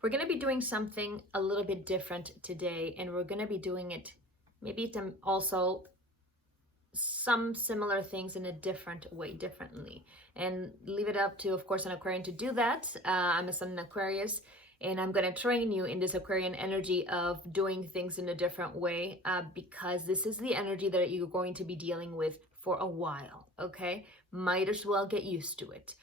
We're going to be doing something a little bit different today, and we're going to be doing it maybe also some similar things in a different way, differently, and leave it up to, of course, an Aquarian to do that. I'm a Sun in Aquarius, and I'm going to train you in this Aquarian energy of doing things in a different way, because this is the energy that you're going to be dealing with for a while, okay? Might as well get used to it.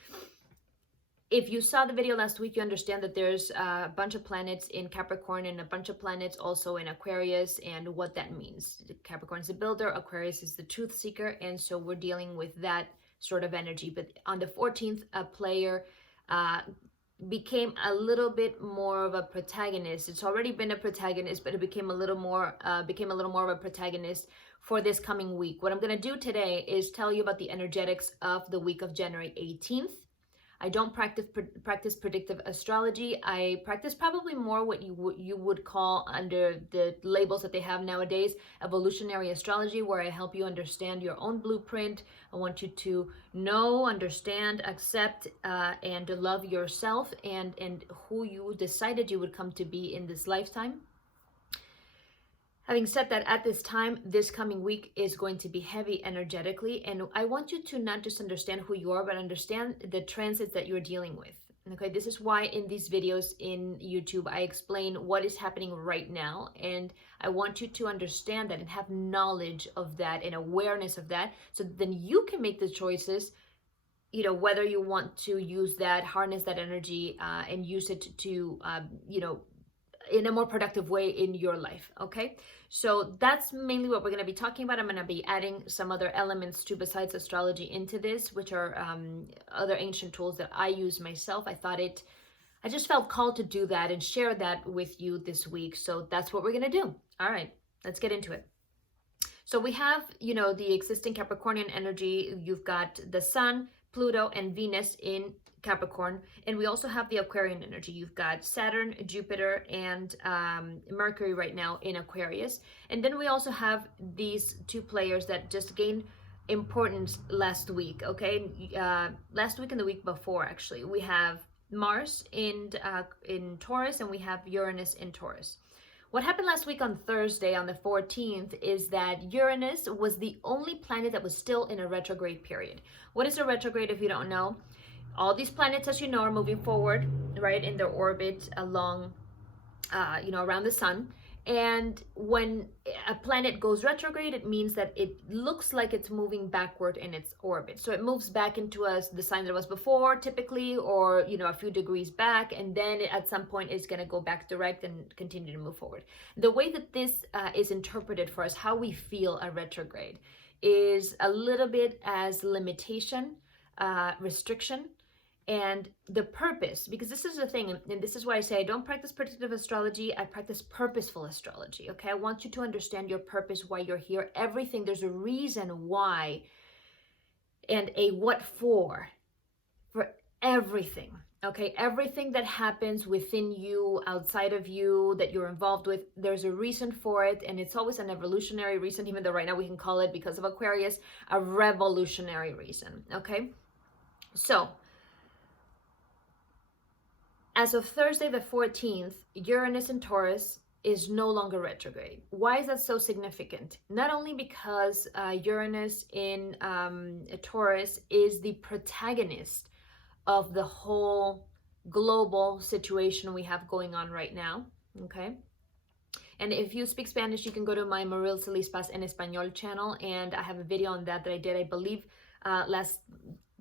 If you saw the video last week, you understand that there's a bunch of planets in Capricorn and a bunch of planets also in Aquarius, and what that means. Capricorn is the builder, Aquarius is the truth seeker, and so we're dealing with that sort of energy. But on the 14th, a player became a little bit more of a protagonist. It's already been a protagonist, but it became a little more of a protagonist for this coming week. What I'm going to do today is tell you about the energetics of the week of January 18th. I don't practice predictive astrology. I practice probably more what you would call, under the labels that they have nowadays, evolutionary astrology, where I help you understand your own blueprint. I want you to know, understand, accept, and love yourself and who you decided you would come to be in this lifetime. Having said that, at this time, this coming week is going to be heavy energetically, and I want you to not just understand who you are, but understand the transits that you're dealing with. Okay, this is why in these videos in YouTube, I explain what is happening right now, and I want you to understand that and have knowledge of that and awareness of that, so then you can make the choices, you know, whether you want to use that, harness that energy, and use it to, you know, in a more productive way in your life. Okay, so that's mainly what we're going to be talking about. I'm going to be adding some other elements too besides astrology into this, which are other ancient tools that I use myself. I just felt called to do that and share that with you this week. So that's what we're going to do. All right, let's get into it. So we have, you know, the existing Capricornian energy. You've got the Sun, Pluto, and Venus in Capricorn, and we also have the Aquarian energy. You've got Saturn, Jupiter, and Mercury right now in Aquarius, and then we also have these two players that just gained importance last week. Okay, last week and the week before, actually, we have Mars in Taurus, and we have Uranus in Taurus. What happened last week on Thursday, on the 14th, is that Uranus was the only planet that was still in a retrograde period. What is a retrograde if you don't know? All these planets, as you know, are moving forward, right, in their orbit along, you know, around the sun. And when a planet goes retrograde, it means that it looks like it's moving backward in its orbit. So it moves back into the sign that it was before, typically, or, you know, a few degrees back, and then at some point it's going to go back direct and continue to move forward. The way that this is interpreted for us, how we feel a retrograde, is a little bit as limitation, restriction, and the purpose, because this is the thing, and this is why I say I don't practice predictive astrology, I practice purposeful astrology. Okay, I want you to understand your purpose, why you're here, everything. There's a reason why and a what for everything. Okay, everything that happens within you, outside of you, that you're involved with, there's a reason for it, and it's always an evolutionary reason, even though right now we can call it, because of Aquarius, a revolutionary reason. Okay, so as of Thursday the 14th, Uranus in Taurus is no longer retrograde. Why is that so significant? Not only because Uranus in Taurus is the protagonist of the whole global situation we have going on right now, okay? And if you speak Spanish, you can go to my Maril Celispas en Español channel, and I have a video on that I did, I believe, last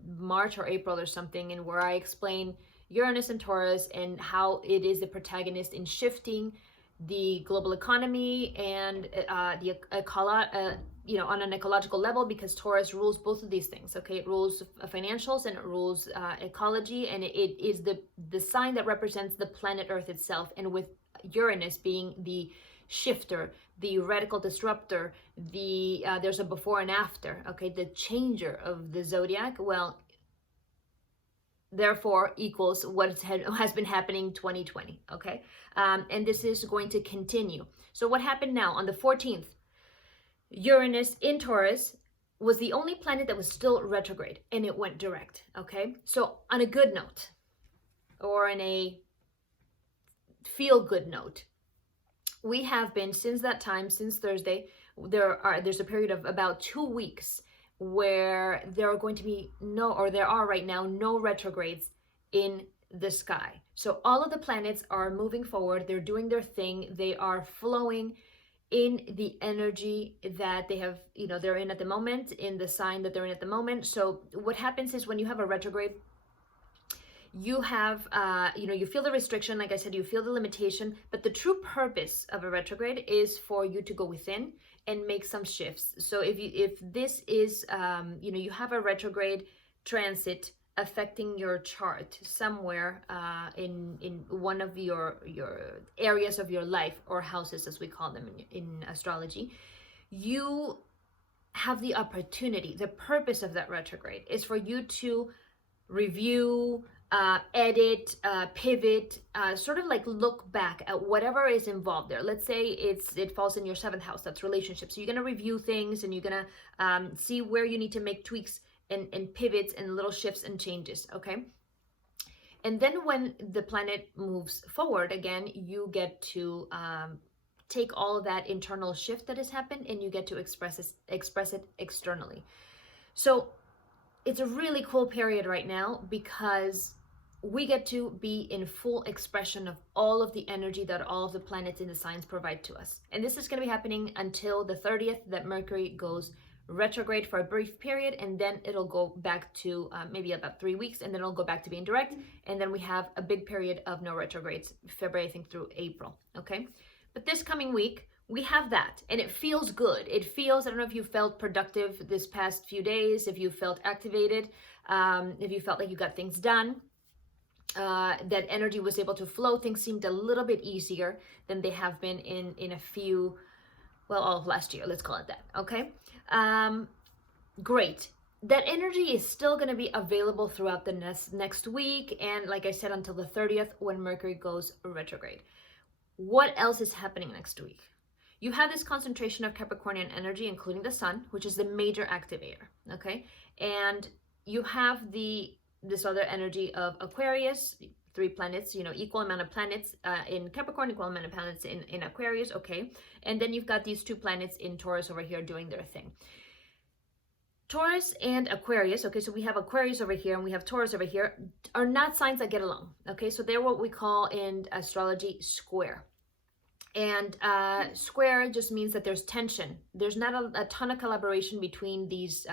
March or April or something, and where I explain Uranus and Taurus and how it is the protagonist in shifting the global economy and you know, on an ecological level, because Taurus rules both of these things. Okay, it rules financials and it rules ecology, and it is the sign that represents the planet Earth itself. And with Uranus being the shifter, the radical disruptor, there's a before and after. Okay, the changer of the zodiac. Well, therefore equals what has been happening 2020. Okay, and this is going to continue. So what happened now on the 14th? Uranus in Taurus was the only planet that was still retrograde, and it went direct. Okay, so on a good note, or in a feel good note. We have been, since that time, since Thursday, there's a period of about 2 weeks where there are going to be no, or there are right now, no retrogrades in the sky. So all of the planets are moving forward, they're doing their thing, they are flowing in the energy that they have, they're in at the moment, in the sign that they're in at the moment. So what happens is when you have a retrograde, you have, you feel the restriction, like I said, you feel the limitation, but the true purpose of a retrograde is for you to go within and make some shifts. So if this is, you have a retrograde transit affecting your chart somewhere in one of your areas of your life, or houses as we call them in astrology, you have the opportunity. The purpose of that retrograde is for you to review, edit, pivot, sort of like look back at whatever is involved there. Let's say it falls in your 7th house, that's relationships. So you're going to review things, and you're going to see where you need to make tweaks and pivots and little shifts and changes, okay? And then when the planet moves forward again, you get to take all of that internal shift that has happened, and you get to express it externally. So it's a really cool period right now, because we get to be in full expression of all of the energy that all of the planets in the signs provide to us. And this is going to be happening until the 30th, that Mercury goes retrograde for a brief period, and then it'll go back to maybe about 3 weeks, and then it'll go back to being direct, and then we have a big period of no retrogrades, February, I think, through April, okay? But this coming week, we have that, and it feels good. It feels, I don't know if you felt productive this past few days, if you felt activated, if you felt like you got things done, that energy was able to flow. Things seemed a little bit easier than they have been in a few, well, all of last year, let's call it that, okay? Great. That energy is still going to be available throughout the next week, and like I said, until the 30th, when Mercury goes retrograde. What else is happening next week? You have this concentration of Capricornian energy, including the sun, which is the major activator, okay? And you have this other energy of Aquarius, 3 planets, equal amount of planets in Capricorn, equal amount of planets in Aquarius, okay? And then you've got these 2 planets in Taurus over here doing their thing. Taurus and Aquarius, okay, so we have Aquarius over here and we have Taurus over here, are not signs that get along, okay? So they're what we call in astrology square. And square just means that there's tension. There's not a ton of collaboration between these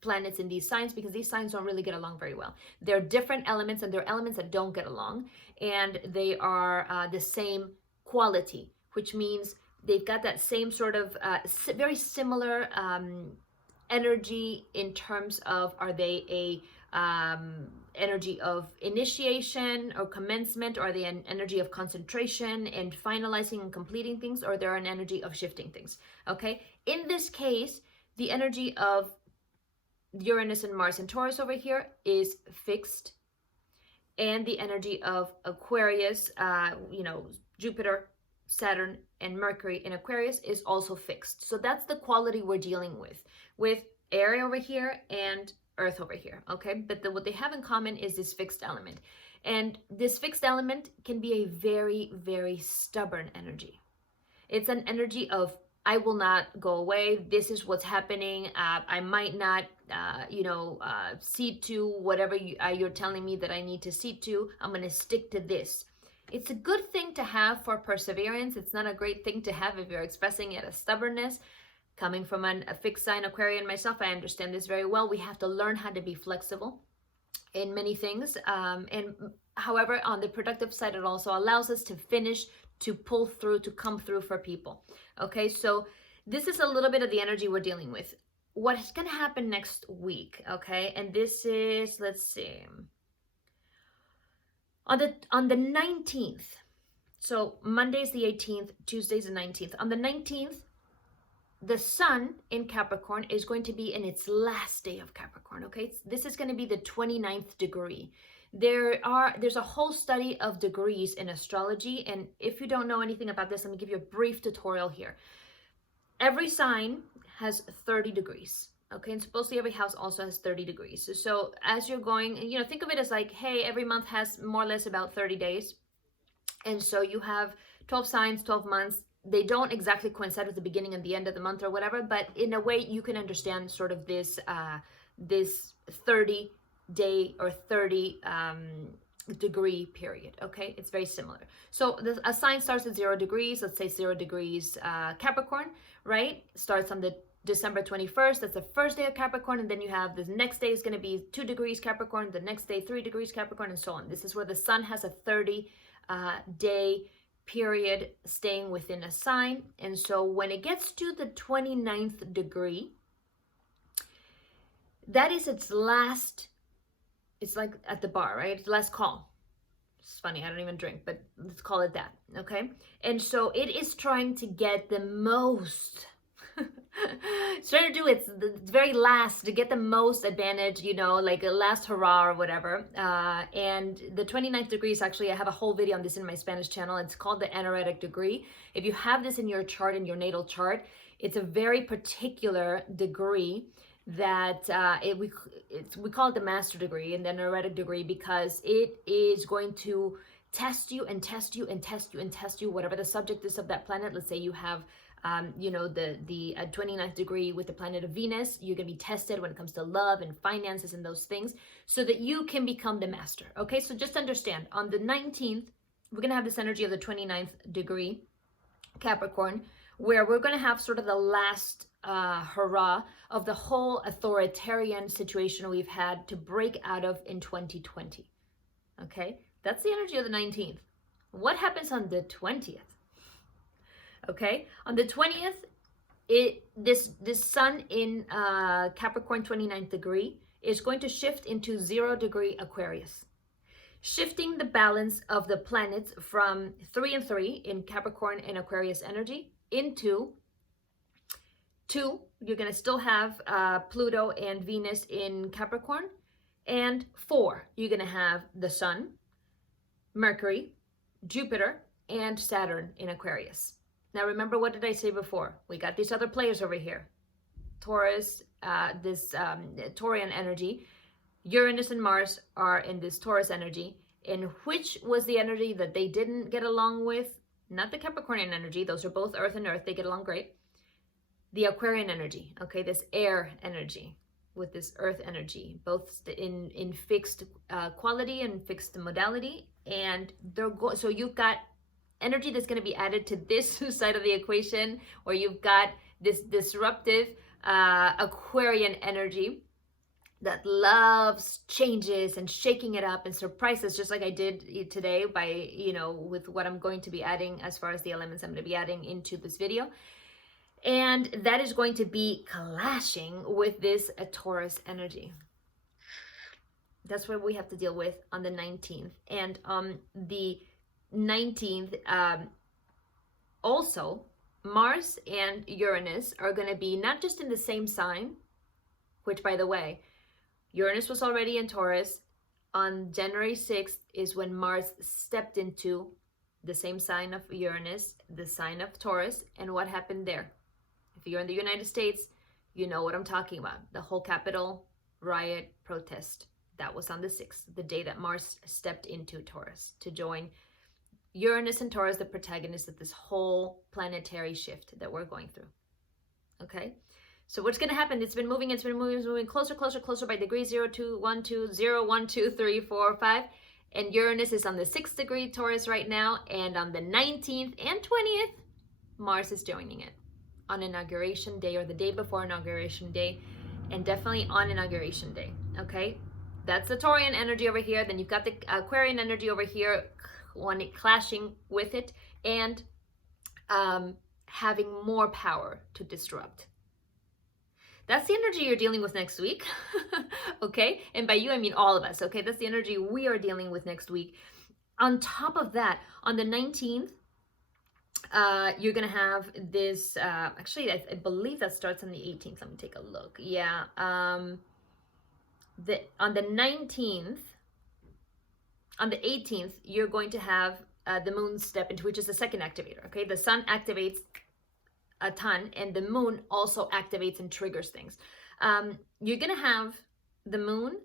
planets in these signs, because these signs don't really get along very well. They're different elements, and they're elements that don't get along, and they are the same quality, which means they've got that same sort of very similar energy in terms of, are they a energy of initiation or commencement, or are they an energy of concentration and finalizing and completing things, or they're an energy of shifting things, okay? In this case, the energy of Uranus and Mars and Taurus over here is fixed, and the energy of Aquarius, Jupiter, Saturn, and Mercury in Aquarius is also fixed. So that's the quality we're dealing with air over here and earth over here, okay? But what they have in common is this fixed element. And this fixed element can be a very, very stubborn energy. It's an energy of, I will not go away. This is what's happening. I might not, cede to whatever you're telling me that I need to cede to. I'm going to stick to this. It's a good thing to have for perseverance. It's not a great thing to have if you're expressing it as stubbornness. Coming from a fixed sign Aquarian myself, I understand this very well. We have to learn how to be flexible in many things. And however, on the productive side, it also allows us to finish, to pull through, to come through for people. Okay, so this is a little bit of the energy we're dealing with. What's going to happen next week, okay? And this is, let's see, on the 19th. So Monday's the 18th, Tuesday's the 19th. On the 19th, the sun in Capricorn is going to be in its last day of Capricorn, okay? This is going to be the 29th degree. There's a whole study of degrees in astrology, and if you don't know anything about this, let me give you a brief tutorial here. Every sign has 30 degrees, okay? And supposedly every house also has 30 degrees. So as you're going, think of it as like, hey, every month has more or less about 30 days. And so you have 12 signs, 12 months. They don't exactly coincide with the beginning and the end of the month or whatever, but in a way you can understand sort of this 30-day or 30 degree period. Okay, it's very similar. So a sign starts at 0 degrees. Let's say 0 degrees Capricorn, right? Starts on the December 21st, that's the first day of Capricorn, and then you have the next day is going to be 2 degrees Capricorn, the next day 3 degrees Capricorn, and so on. This is where the sun has a 30-day period staying within a sign. And so when it gets to the 29th degree, that is its last, it's like at the bar, right? It's last call. It's funny, I don't even drink, but let's call it that, okay? And so it is trying to get the most it's trying to do its the very last to get the most advantage, you know, like a last hurrah or whatever. And the 29th degree is actually, I have a whole video on this in my Spanish channel. It's called the anaretic degree. If you have this in your chart, in your natal chart, it's a very particular degree that we call it the master degree and the anaretic degree, because it is going to test you and test you and test you and test you, whatever the subject is of that planet. Let's say you have you know, the 29th degree with the planet of Venus. You're going to be tested when it comes to love and finances and those things, so that you can become the master. Okay, so just understand, on the 19th, we're going to have this energy of the 29th degree Capricorn, where we're going to have sort of the last hurrah of the whole authoritarian situation we've had to break out of in 2020. Okay, that's the energy of the 19th. What happens on the 20th? Okay, on the 20th, this sun in Capricorn 29th degree is going to shift into 0 degree Aquarius, shifting the balance of the planets from 3 and 3 in Capricorn and Aquarius energy into 2. You're going to still have Pluto and Venus in Capricorn, and 4, you're going to have the Sun, Mercury, Jupiter, and Saturn in Aquarius. Now remember, what did I say before? We got these other players over here. Taurus, this Taurian energy. Uranus and Mars are in this Taurus energy. And which was the energy that they didn't get along with? Not the Capricornian energy. Those are both Earth and Earth. They get along great. The Aquarian energy, okay? This air energy with this Earth energy, both in fixed quality and fixed modality. And so you've got energy that's going to be added to this side of the equation, where you've got this disruptive Aquarian energy that loves changes and shaking it up and surprises, just like I did today by, you know, with what I'm going to be adding as far as the elements I'm going to be adding into this video. And that is going to be clashing with this Taurus energy. That's what we have to deal with on the 19th. And the 19th, also, Mars and Uranus are going to be not just in the same sign, which, by the way, Uranus was already in Taurus. On January 6th is when Mars stepped into the same sign of Uranus, the sign of Taurus. And what happened there? If you're in the United States, you know what I'm talking about. The whole Capitol riot protest. That was on the 6th, the day that Mars stepped into Taurus to join Uranus and Taurus, the protagonists of this whole planetary shift that we're going through. Okay, so what's going to happen? It's been moving closer, closer, closer by degrees 0, 2, 1, 2, 0, 1, 2, 3, 4, 5. And Uranus is on the 6th degree Taurus right now. And on the 19th and 20th, Mars is joining it on Inauguration Day, or the day before Inauguration Day, and definitely on Inauguration Day. Okay, that's the Taurian energy over here. Then you've got the Aquarian energy over here, one clashing with it, and having more power to disrupt. That's the energy you're dealing with next week. Okay, and by you I mean all of us. Okay, that's the energy we are dealing with next week. On top of that, on the 19th, you're gonna have this actually I believe that starts on the 18th. Let me take a look. Yeah, on the 19th, on the 18th, you're going to have the moon step into, which is the second activator. Okay, the sun activates a ton, and the moon also activates and triggers things. You're gonna have the moon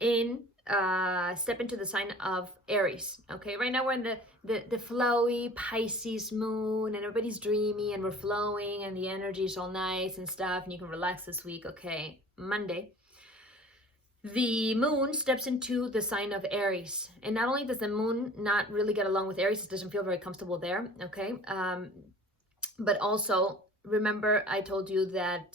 in step into the sign of Aries. Okay, right now we're in the flowy Pisces moon, and everybody's dreamy and we're flowing and the energy is all nice and stuff, and you can relax this week. Okay, Monday, the moon steps into the sign of Aries, and not only does the moon not really get along with Aries, it doesn't feel very comfortable there. Okay, but also remember I told you that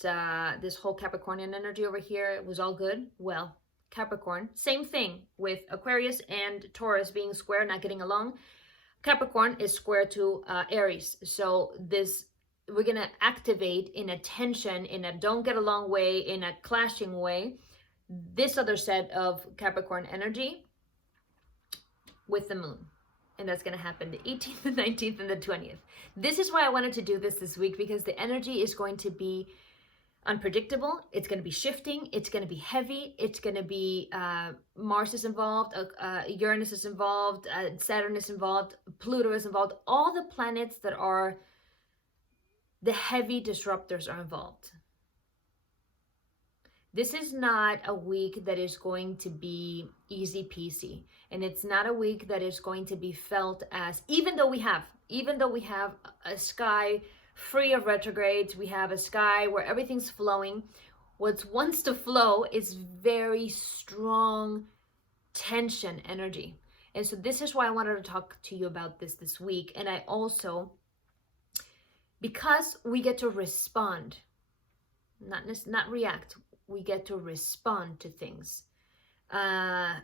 this whole Capricornian energy over here was all good. Well, Capricorn, same thing with Aquarius and Taurus being square, not getting along. Capricorn is square to Aries, so this, we're gonna activate in a tension, in a don't get along way, in a clashing way, this other set of Capricorn energy with the moon. And that's going to happen the 18th, the 19th, and the 20th. This is why I wanted to do this week, because the energy is going to be unpredictable. It's going to be shifting. It's going to be heavy. It's going to be Mars is involved, Uranus is involved, Saturn is involved, Pluto is involved. All the planets that are the heavy disruptors are involved. This is not a week that is going to be easy peasy, and it's not a week that is going to be felt as, even though we have a sky free of retrogrades, we have a sky where everything's flowing. What wants to flow is very strong tension energy. And so this is why I wanted to talk to you about this week. And I also, because we get to respond, not react, we get to respond to things. I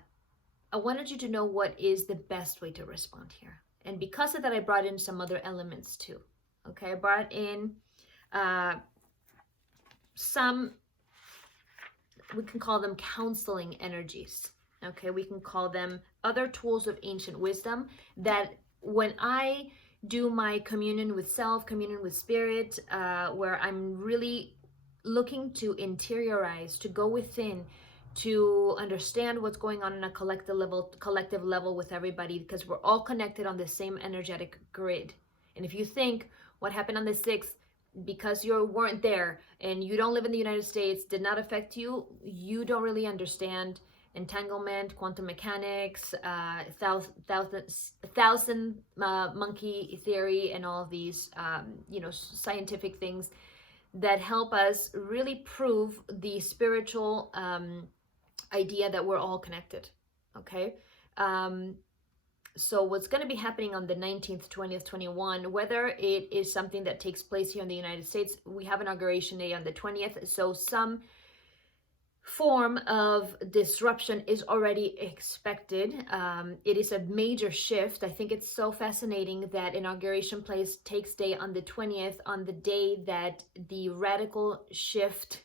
wanted you to know what is the best way to respond here. And because of that, I brought in some other elements too. Okay, I brought in some, we can call them counseling energies. Okay, we can call them other tools of ancient wisdom that when I do my communion with self, communion with spirit, where I'm really looking to interiorize, to go within, to understand what's going on a collective level with everybody, because we're all connected on the same energetic grid. And if you think what happened on the 6th, because you weren't there and you don't live in the United States, did not affect you, you don't really understand entanglement, quantum mechanics, thousand monkey theory, and all of these scientific things that help us really prove the spiritual idea that we're all connected. Okay, so what's going to be happening on the 19th, 20th, 21, whether it is something that takes place here in the United States, we have inauguration day on the 20th, so some form of disruption is already expected. It is a major shift. I think it's so fascinating that inauguration takes day on the 20th, on the day that the radical shift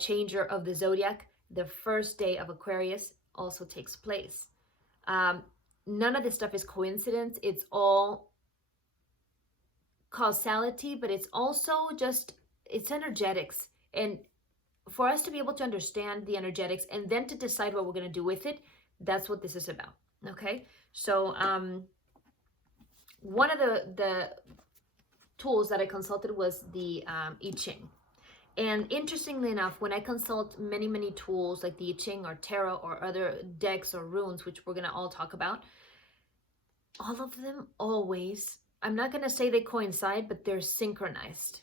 changer of the zodiac, the first day of Aquarius, also takes place. None of this stuff is coincidence. It's all causality, but it's also just, it's energetics. And for us to be able to understand the energetics and then to decide what we're going to do with it, that's what this is about. Okay, so one of the tools that I consulted was the I Ching. And interestingly enough, when I consult many tools like the I Ching or tarot or other decks or runes, which we're going to all talk about, all of them always, I'm not going to say they coincide, but they're synchronized.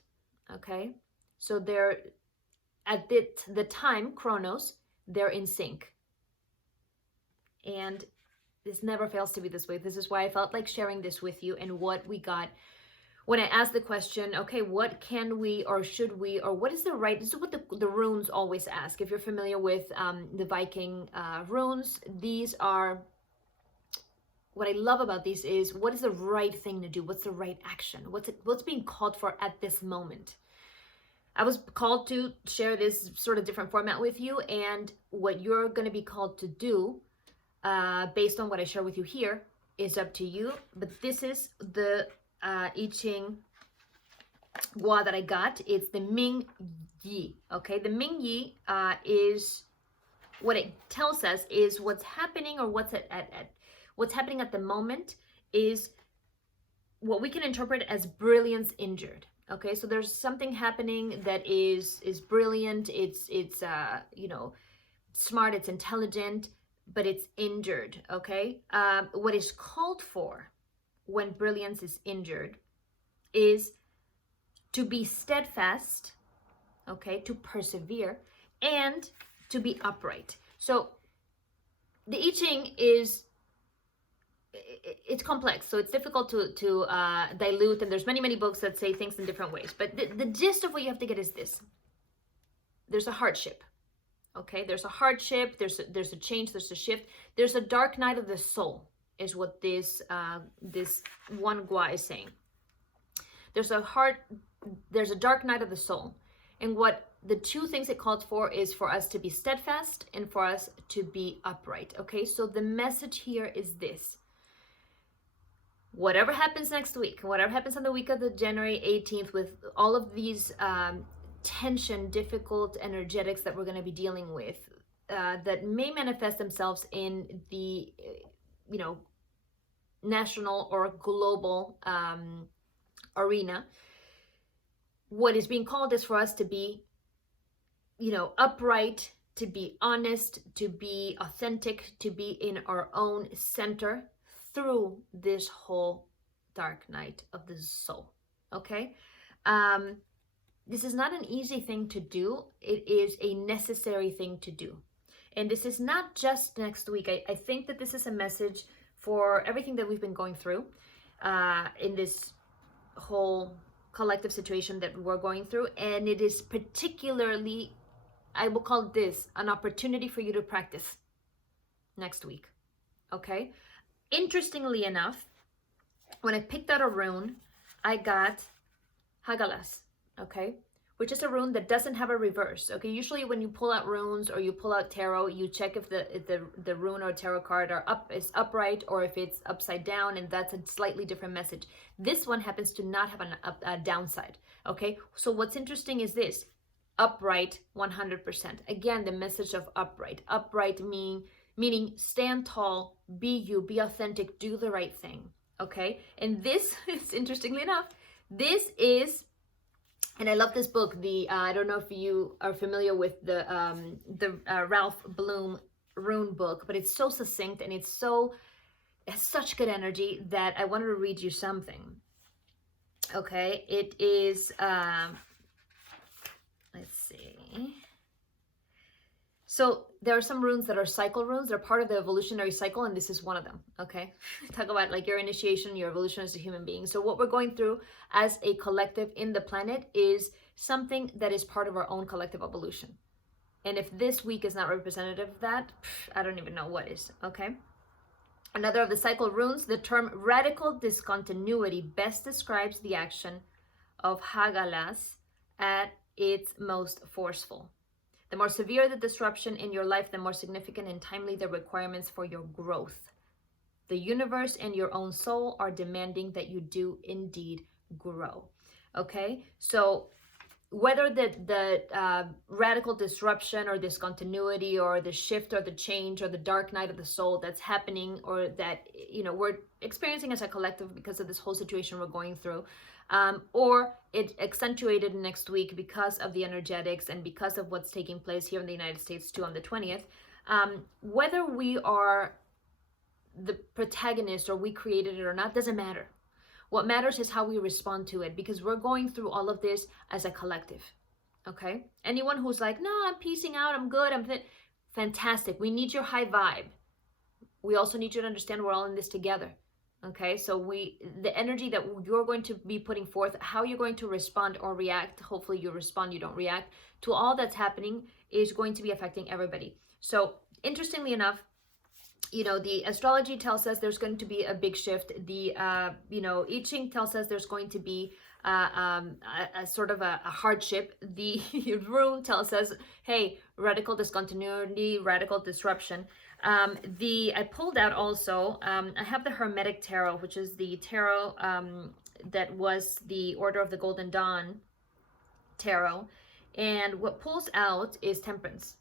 Okay, so they're at the time, Chronos, they're in sync. And this never fails to be this way. This is why I felt like sharing this with you, and what we got when I asked the question, okay, what can we or should we, or what is the right, this is what the runes always ask. If you're familiar with the Viking runes, these are, what I love about these is, what is the right thing to do? What's the right action? What's being called for at this moment? I was called to share this sort of different format with you, and what you're going to be called to do based on what I share with you here is up to you. But this is the I Ching Gua that I got. It's the Ming Yi. Okay, the Ming Yi is, what it tells us is what's happening, or what's happening at the moment is what we can interpret as brilliance injured. Okay, so there's something happening that is brilliant. It's smart. It's intelligent. but it's injured, okay? What is called for when brilliance is injured is to be steadfast, okay, to persevere, and to be upright. So the I Ching is, it's complex, so it's difficult to dilute, and there's many books that say things in different ways, but the gist of what you have to get is this: there's a hardship, okay? There's a hardship, there's a change, there's a shift, there's a dark night of the soul, is what this one gua is saying. There's a dark night of the soul, and what the two things it calls for is for us to be steadfast and for us to be upright, okay? So the message here is this: whatever happens next week, whatever happens on the week of the January 18th with all of these tension, difficult energetics that we're going to be dealing with, that may manifest themselves in the, national or global arena, what is being called is for us to be, upright, to be honest, to be authentic, to be in our own center through this whole dark night of the soul, okay? This is not an easy thing to do. It is a necessary thing to do. And this is not just next week. I think that this is a message for everything that we've been going through in this whole collective situation that we're going through. And it is particularly, I will call this an opportunity for you to practice next week, okay? Interestingly enough, when I picked out a rune, I got Hagalas, okay? Which is a rune that doesn't have a reverse, okay? Usually when you pull out runes or you pull out tarot, you check if the rune or tarot card is upright or if it's upside down, and that's a slightly different message. This one happens to not have a downside, okay? So what's interesting is this: upright 100%. Again, the message of upright. Upright meaning stand tall, be you, be authentic, do the right thing, okay? And this is, interestingly enough, this is, and I love this book, I don't know if you are familiar with the Ralph Bloom rune book, but it's so succinct and it has such good energy that I wanted to read you something, okay? It is, let's see. So there are some runes that are cycle runes. They're part of the evolutionary cycle, and this is one of them, okay? Talk about like your initiation, your evolution as a human being. So what we're going through as a collective in the planet is something that is part of our own collective evolution. And if this week is not representative of that, I don't even know what is, okay? Another of the cycle runes, the term radical discontinuity best describes the action of Hagalas at its most forceful. The more severe the disruption in your life, the more significant and timely the requirements for your growth. The universe and your own soul are demanding that you do indeed grow. Okay? So whether the radical disruption or discontinuity or the shift or the change or the dark night of the soul that's happening, or that we're experiencing as a collective because of this whole situation we're going through, or it accentuated next week because of the energetics and because of what's taking place here in the United States too on the 20th, whether we are the protagonist or we created it or not, doesn't matter. What matters is how we respond to it, because we're going through all of this as a collective, okay? Anyone who's like, no, I'm peacing out, I'm good, I'm fit, fantastic. We need your high vibe. We also need you to understand we're all in this together. Okay, so the energy that you're going to be putting forth, how you're going to respond or react, hopefully you respond, you don't react, to all that's happening is going to be affecting everybody. So interestingly enough, the astrology tells us there's going to be a big shift. The, I Ching tells us there's going to be a sort of a hardship. The rune tells us, hey, radical discontinuity, radical disruption. I pulled out also, I have the Hermetic Tarot, which is the tarot that was the Order of the Golden Dawn tarot. And what pulls out is Temperance.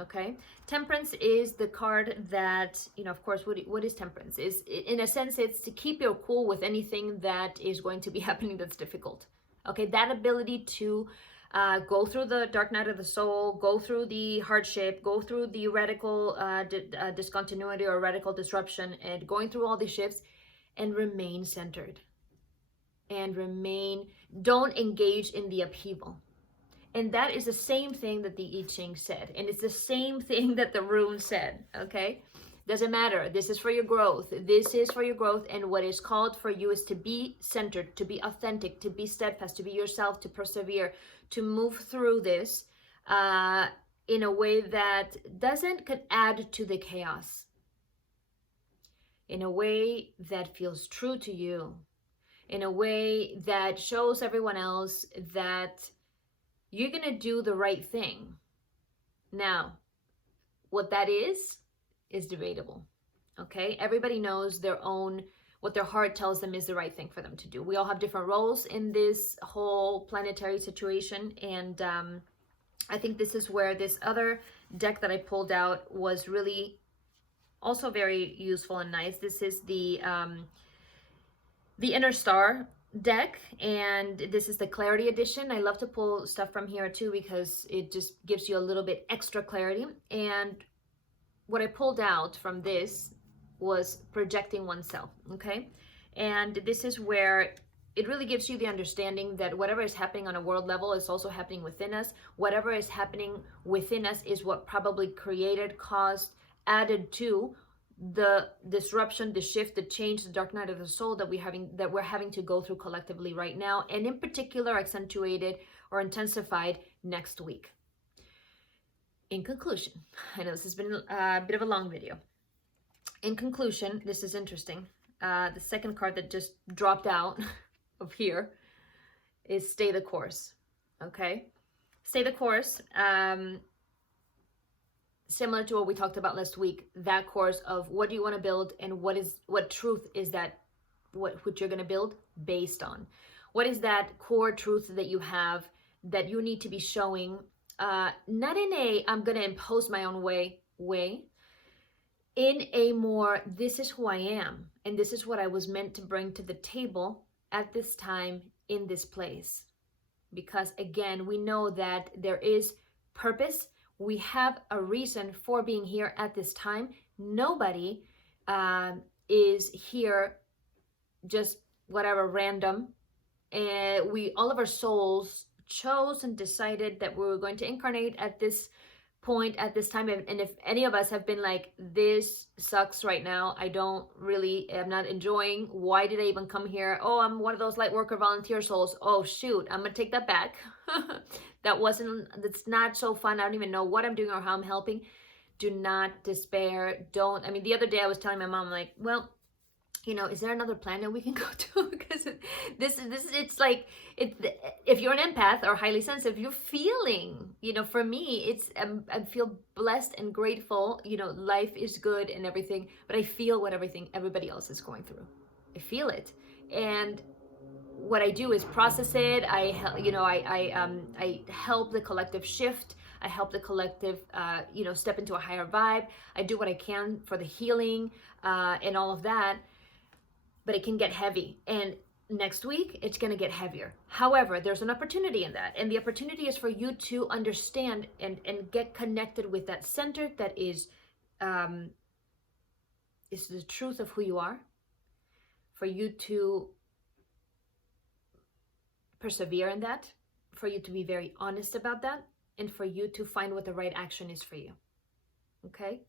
Okay, Temperance is the card that, of course, what is Temperance? Is, in a sense, it's to keep your cool with anything that is going to be happening that's difficult. Okay, that ability to Go through the dark night of the soul, go through the hardship, go through the radical discontinuity or radical disruption, and going through all these shifts, and remain centered. And don't engage in the upheaval. And that is the same thing that the I Ching said. And it's the same thing that the rune said, okay? Doesn't matter. This is for your growth. This is for your growth. And what is called for you is to be centered, to be authentic, to be steadfast, to be yourself, to persevere, to move through this in a way that could add to the chaos. In a way that feels true to you. In a way that shows everyone else that you're going to do the right thing. Now, what that is debatable, okay? Everybody knows what their heart tells them is the right thing for them to do. We all have different roles in this whole planetary situation, and I think this is where this other deck that I pulled out was really also very useful and nice. This is the Inner Star deck, and this is the Clarity edition. I love to pull stuff from here too because it just gives you a little bit extra clarity. And what I pulled out from this was projecting oneself, okay? And this is where it really gives you the understanding that whatever is happening on a world level is also happening within us. Whatever is happening within us is what probably created, caused, added to the disruption, the shift, the change, the dark night of the soul that we're having to go through collectively right now, and in particular accentuated or intensified next week. In conclusion, I know this has been a bit of a long video. In conclusion, this is interesting. The second card that just dropped out of here is stay the course. Okay, stay the course. Similar to what we talked about last week, that course of what do you want to build and what truth is that what you're going to build based on. What is that core truth that you have that you need to be showing, not in a I'm going to impose my own way, in a more this is who I am and this is what I was meant to bring to the table at this time in this place. Because again, we know that there is purpose. We have a reason for being here at this time. Nobody is here just whatever random. And all of our souls chose and decided that we were going to incarnate at this point, at this time. And if any of us have been like, this sucks right now, I'm not enjoying, why did I even come here? Oh, I'm one of those light worker volunteer souls. Oh shoot, I'm gonna take that back. That's not so fun. I don't even know what I'm doing or how I'm helping. Do not despair. The other day I was telling my mom, like, well, is there another planet we can go to? Because it's like, if you're an empath or highly sensitive, you're feeling, for me, I feel blessed and grateful, life is good and everything, but I feel what everybody else is going through. I feel it. And what I do is process it. I help the collective shift. I help the collective, step into a higher vibe. I do what I can for the healing and all of that. But it can get heavy. And next week, it's going to get heavier. However, there's an opportunity in that. And the opportunity is for you to understand and get connected with that center that is the truth of who you are. For you to persevere in that. For you to be very honest about that. And for you to find what the right action is for you. Okay?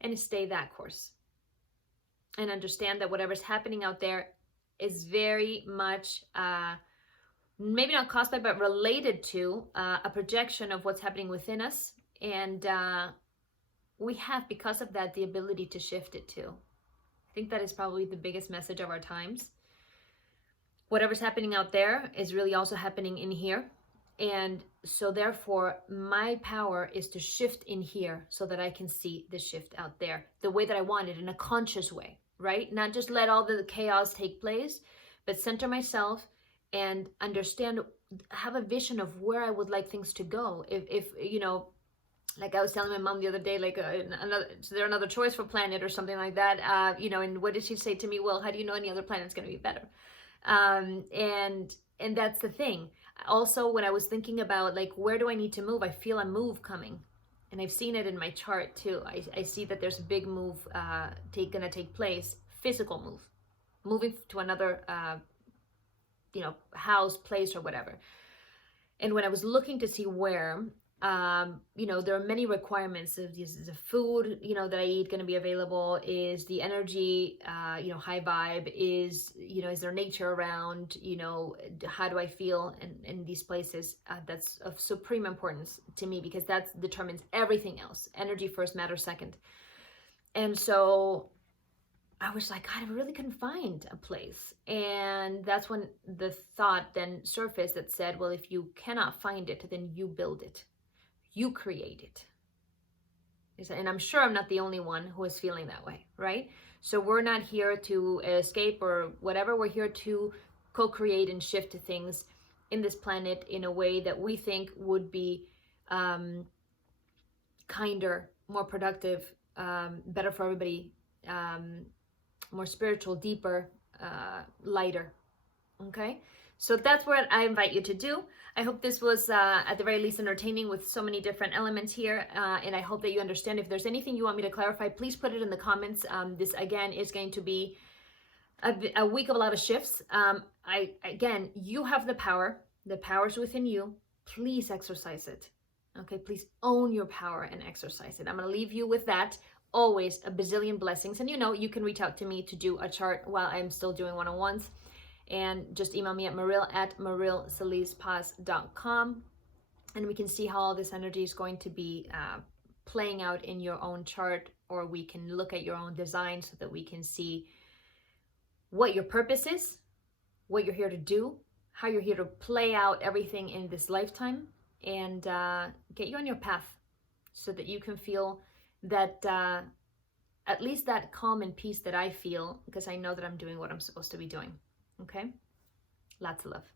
And stay that course. And understand that whatever's happening out there is very much, maybe not caused by, but related to a projection of what's happening within us. And we have, because of that, the ability to shift it too. I think that is probably the biggest message of our times. Whatever's happening out there is really also happening in here. And so therefore, my power is to shift in here so that I can see the shift out there the way that I want it, in a conscious way. Right? Not just let all the chaos take place, but center myself and understand, have a vision of where I would like things to go. If like I was telling my mom the other day, like is there another choice for planet or something like that? And what did she say to me? Well, how do you know any other planet's going to be better? And that's the thing. also when I was thinking about like, where do I need to move? I feel a move coming. And I've seen it in my chart too. I see that there's a big move gonna take place, physical move, moving to another, house, place, or whatever. And when I was looking to see where, there are many requirements. Is the food, that I eat going to be available? Is the energy, high vibe? Is there nature around? How do I feel in these places? That's of supreme importance to me, because that determines everything else. Energy first, matter second. And so I was like, God, I really couldn't find a place. And that's when the thought then surfaced that said, well, if you cannot find it, then you build it. You create it. And I'm sure I'm not the only one who is feeling that way, right? So we're not here to escape or whatever. We're here to co-create and shift things in this planet in a way that we think would be kinder, more productive, better for everybody, more spiritual, deeper, lighter. Okay, so that's what I invite you to do. I hope this was at the very least entertaining, with so many different elements here, and I hope that you understand. If there's anything you want me to clarify, please put it in the comments. This again is going to be a week of a lot of shifts. Again, you have the power. The power's within you. Please exercise it. Okay, please own your power and exercise it. I'm going to leave you with that. Always a bazillion blessings. And you can reach out to me to do a chart while I'm still doing one-on-ones. And just email me at maril@marilsalizpaz.com. And we can see how all this energy is going to be playing out in your own chart, or we can look at your own design so that we can see what your purpose is, what you're here to do, how you're here to play out everything in this lifetime, and get you on your path so that you can feel that at least that calm and peace that I feel, because I know that I'm doing what I'm supposed to be doing. Okay? Lots of love.